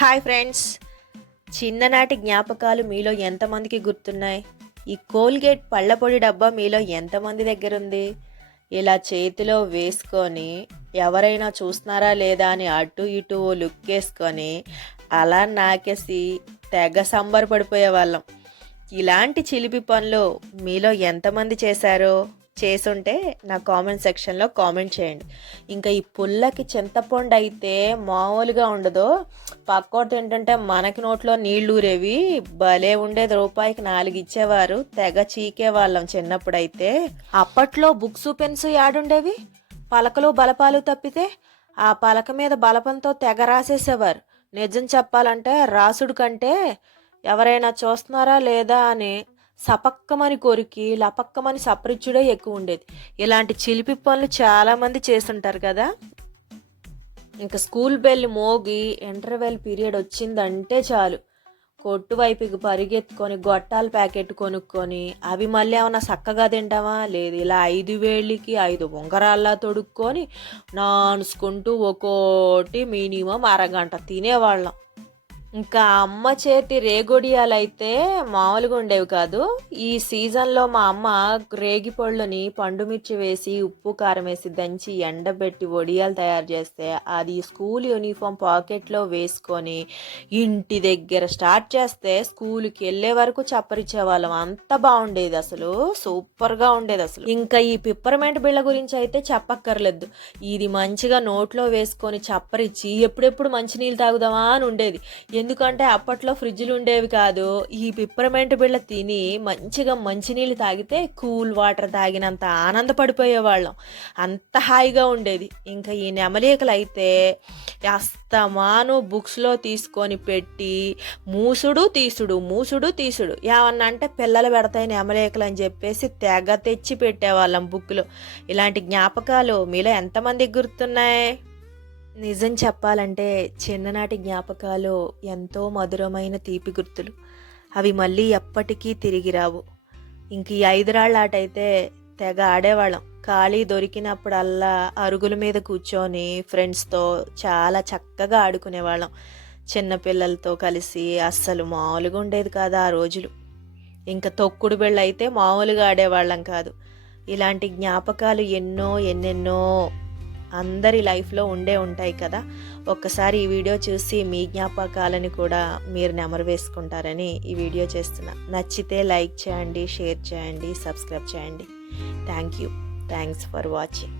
Hi friends, చిన్ననాటి జ్ఞాపకాలు మీలో ఎంతమందికి గుర్తున్నాయి? ఈ కోల్గేట్ పళ్ళపొడి డబ్బా మీలో ఎంతమంది దగ్గర ఉంది? ఇలా చేతిలో వేసుకొని ఎవరైనా చూస్తున్నారా లేదా అని అటు ఇటు లుక్ వేసుకొని అలా నాకేసి తెగ సంబరపడిపోయే వాళ్ళం. ఇలాంటి చిలిపి పనులు మీలో ఎంతమంది చేశారో చేసుంటే నా కామెంట్ సెక్షన్లో కామెంట్ చేయండి. ఇంకా ఈ పుల్లకి చింతపండు అయితే మామూలుగా ఉండదు. పక్కోటి ఏంటంటే మనకి నోట్లో నీళ్ళు ఊరేవి, భలే ఉండేది. రూపాయికి 4 ఇచ్చేవారు, తెగ చీకే వాళ్ళం చిన్నప్పుడైతే. అప్పట్లో బుక్స్ పెన్స్ యాడుండేవి, పలకలు బలపాలు తప్పితే ఆ పలక మీద బలపంతో తెగ రాసేసేవారు. నిజం చెప్పాలంటే రాసుడు కంటే ఎవరైనా చూస్తున్నారా లేదా అని సపక్కమని కొరికి లపక్కమని సపరిచ్చుడే ఎక్కువ ఉండేది. ఇలాంటి చిలిపి పనులు చాలామంది చేస్తుంటారు కదా. ఇంకా స్కూల్ బెల్ మోగి ఇంటర్వెల్ పీరియడ్ వచ్చిందంటే చాలు, కొట్టు వైపుకి పరిగెత్తుకొని గొట్టాల ప్యాకెట్ కొనుక్కొని అవి మళ్ళీ ఏమన్నా చక్కగా తింటామా లేదు, ఇలా 5 వేళ్ళకి 5 ఉంగరాల్లా తొడుక్కొని నానుసుకుంటూ ఒక్కోటి మినిమం అరగంట తినేవాళ్ళం. ఇంకా అమ్మ చేతి రేగొడియాలు అయితే మామూలుగా ఉండేవి కాదు. ఈ సీజన్లో మా అమ్మ రేగి పళ్ళుని పండుమిర్చి వేసి ఉప్పు కారం వేసి దంచి ఎండబెట్టి వడియాలు తయారు చేస్తే అది స్కూల్ యూనిఫామ్ పాకెట్లో వేసుకొని ఇంటి దగ్గర స్టార్ట్ చేస్తే స్కూల్కి వెళ్ళే వరకు చప్పరిచ్చేవాళ్ళం. అంత బాగుండేది, అసలు సూపర్గా ఉండేది అసలు. ఇంకా ఈ పిప్పర్మెంట్ బిళ్ళ గురించి అయితే చెప్పక్కర్లేదు. ఇది మంచిగా నోట్లో వేసుకొని చప్పరిచ్చి ఎప్పుడెప్పుడు మంచినీళ్ళు తాగుదామా అని ఉండేది. ఎందుకంటే అప్పట్లో ఫ్రిడ్జ్లు ఉండేవి కాదు. ఈ పిప్పర్మెంట్ బిళ్ళ తిని మంచిగా మంచినీళ్ళు తాగితే కూల్ వాటర్ తాగినంత ఆనందపడిపోయేవాళ్ళం. అంత హాయిగా ఉండేది. ఇంకా ఈ నెమలికలు అయితే అస్తమాను బుక్స్లో తీసుకొని పెట్టి మూసుడు తీసుడు ఏమన్నా అంటే పిల్లలు పెడతాయి నెమలికలు అని చెప్పేసి తెగ తెచ్చి పెట్టేవాళ్ళం బుక్లో. ఇలాంటి జ్ఞాపకాలు మీలో ఎంతమందికి గుర్తున్నాయి? నిజం చెప్పాలంటే చిన్ననాటి జ్ఞాపకాలు ఎంతో మధురమైన తీపి గుర్తులు. అవి మళ్ళీ ఎప్పటికీ తిరిగి రావు. ఇంక ఈ 5 రాళ్ళ ఆట అయితే తెగ ఆడేవాళ్ళం. ఖాళీ దొరికినప్పుడల్లా అరుగుల మీద కూర్చొని ఫ్రెండ్స్తో చాలా చక్కగా ఆడుకునేవాళ్ళం. చిన్నపిల్లలతో కలిసి అస్సలు మామూలుగా ఉండేది కాదు ఆ రోజులు. ఇంకా తొక్కుడు బిళ్ళ అయితే మామూలుగా ఆడేవాళ్ళం కాదు. ఇలాంటి జ్ఞాపకాలు ఎన్నెన్నో అందరి లైఫ్లో ఉంటాయి కదా. ఒక్కసారి ఈ వీడియో చూసి మీ జ్ఞాపకాలని కూడా మీరు నెమరు వేసుకుంటారని ఈ వీడియో చేస్తున్నా. నచ్చితే లైక్ చేయండి, షేర్ చేయండి, సబ్స్క్రైబ్ చేయండి. Thanks for watching.